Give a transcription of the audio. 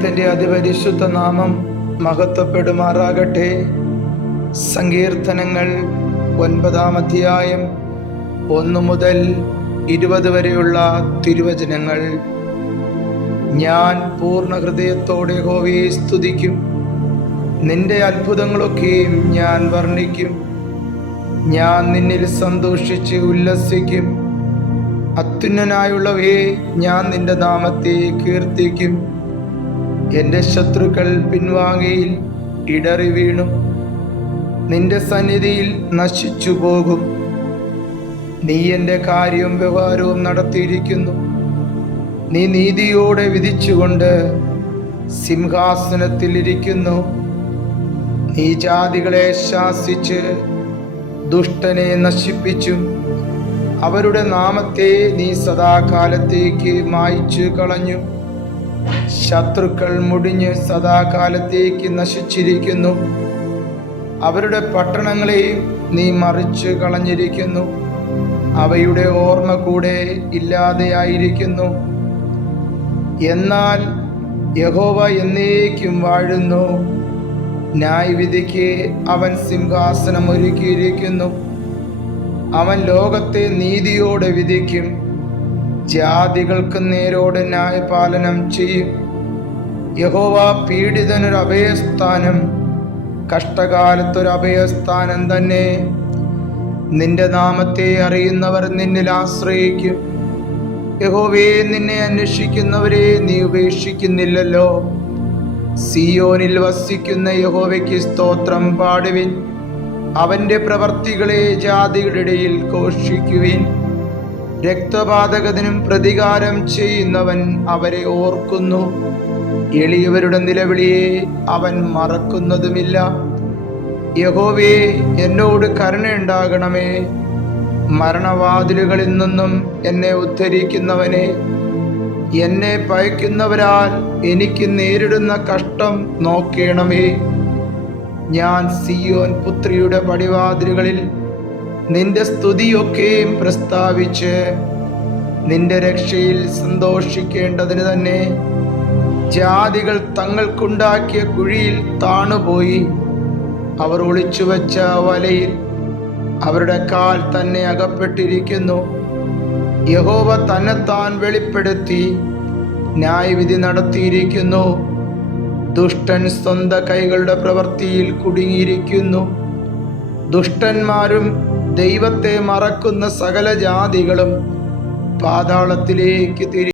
ദൈവത്തിൻ്റെ അതിപരിശുദ്ധ നാമം മഹത്വപ്പെടുമാറാകട്ടെ. സങ്കീർത്തനങ്ങൾ 9-ാം അധ്യായം 1 മുതൽ 20 വരെയുള്ള തിരുവചനങ്ങൾ. ഞാൻ പൂർണ്ണ ഹൃദയത്തോടെ യഹോവയെ സ്തുതിക്കും, നിന്റെ അത്ഭുതങ്ങളൊക്കെയും ഞാൻ വർണ്ണിക്കും. ഞാൻ നിന്നിൽ സന്തോഷിച്ച് ഉല്ലസിക്കും. അത്യുന്നതനായുള്ളവയെ, ഞാൻ നിന്റെ നാമത്തെ കീർത്തിക്കും. എൻ്റെ ശത്രുക്കൾ പിൻവാങ്ങിയിൽ ഇടറി വീണു, നിന്റെ സന്നിധിയിൽ നശിച്ചു പോകും. നീ എൻ്റെ കാര്യവും വ്യവഹാരവും നടത്തിയിരിക്കുന്നു. നീ നീതിയോടെ വിധിച്ചുകൊണ്ട് സിംഹാസനത്തിൽ ഇരിക്കുന്നു. നീ ജാതികളെ ശാസിച്ച് ദുഷ്ടനെ നശിപ്പിച്ചു. അവരുടെ നാമത്തെ നീ സദാകാലത്തേക്ക് മായ്ച്ചു കളഞ്ഞു. ശത്രുക്കൾ മുടിഞ്ഞ് സദാകാലത്തേക്ക് നശിച്ചിരിക്കുന്നു. അവരുടെ പട്ടണങ്ങളെയും നീ മറിച്ചു കളഞ്ഞിരിക്കുന്നു. അവയുടെ ഓർമ്മ കൂടെ ഇല്ലാതെയായിരിക്കുന്നു. എന്നാൽ യഹോവ എന്നേക്കും വാഴുന്നു. ന്യായവിധിക്ക് അവൻ സിംഹാസനം ഒരുക്കിയിരിക്കുന്നു. അവൻ ലോകത്തെ നീതിയോടെ വിധിക്കും. ജാതികൾക്ക് നേരോടെ ന്യായപാലനം ചെയ്യും. യഹോവ പീഡിതനൊരു അഭയസ്ഥാനം, കഷ്ടകാലത്തൊരു അഭയസ്ഥാനം തന്നെ. നിന്റെ നാമത്തെ അറിയുന്നവർ നിന്നിൽ ആശ്രയിക്കും. യഹോവേ, നിന്നെ അന്വേഷിക്കുന്നവരെ നീ ഉപേക്ഷിക്കുന്നില്ലല്ലോ. സിയോനിൽ വസിക്കുന്ന യഹോവയ്ക്ക് സ്തോത്രം പാടുവിൻ. അവന്റെ പ്രവർത്തികളെ ജാതികളുടെ ഇടയിൽ ഘോഷിക്കുവിൻ. രക്തപാതകത്തിനും പ്രതികാരം ചെയ്യുന്നവൻ അവരെ ഓർക്കുന്നു. എളിയവരുടെ നിലവിളിയെ അവൻ മറക്കുന്നതുമില്ല. യഹോവേ, എന്നോട് കരുണയുണ്ടാകണമേ. മരണവാതിലുകളിൽ നിന്നും എന്നെ ഉദ്ധരിക്കുന്നവനെ, എന്നെ ഭയക്കുന്നവരാൽ എനിക്ക് നേരിടുന്ന കഷ്ടം നോക്കേണമേ. ഞാൻ സിയോൻ പുത്രിയുടെ പടിവാതിലുകളിൽ നിന്റെ സ്തുതിയൊക്കെയും പ്രസ്താവിച്ച് നിന്റെ രക്ഷയിൽ സന്തോഷിക്കേണ്ടതിന് തന്നെ. ജാതികൾ തങ്ങൾക്കുണ്ടാക്കിയ കുഴിയിൽ താണുപോയി. അവർ ഒളിച്ചുവെച്ച വലയിൽ അവരുടെ കാൽ തന്നെ അകപ്പെട്ടിരിക്കുന്നു. യഹോവ തന്നെത്താൻ വെളിപ്പെടുത്തി ന്യായവിധി നടത്തിയിരിക്കുന്നു. ദുഷ്ടൻ സ്വന്തം കൈകളുടെ പ്രവൃത്തിയിൽ കുടുങ്ങിയിരിക്കുന്നു. ദുഷ്ടന്മാരും ദൈവത്തെ മറക്കുന്ന സകല ജാതികളും പാതാളത്തിലേക്ക്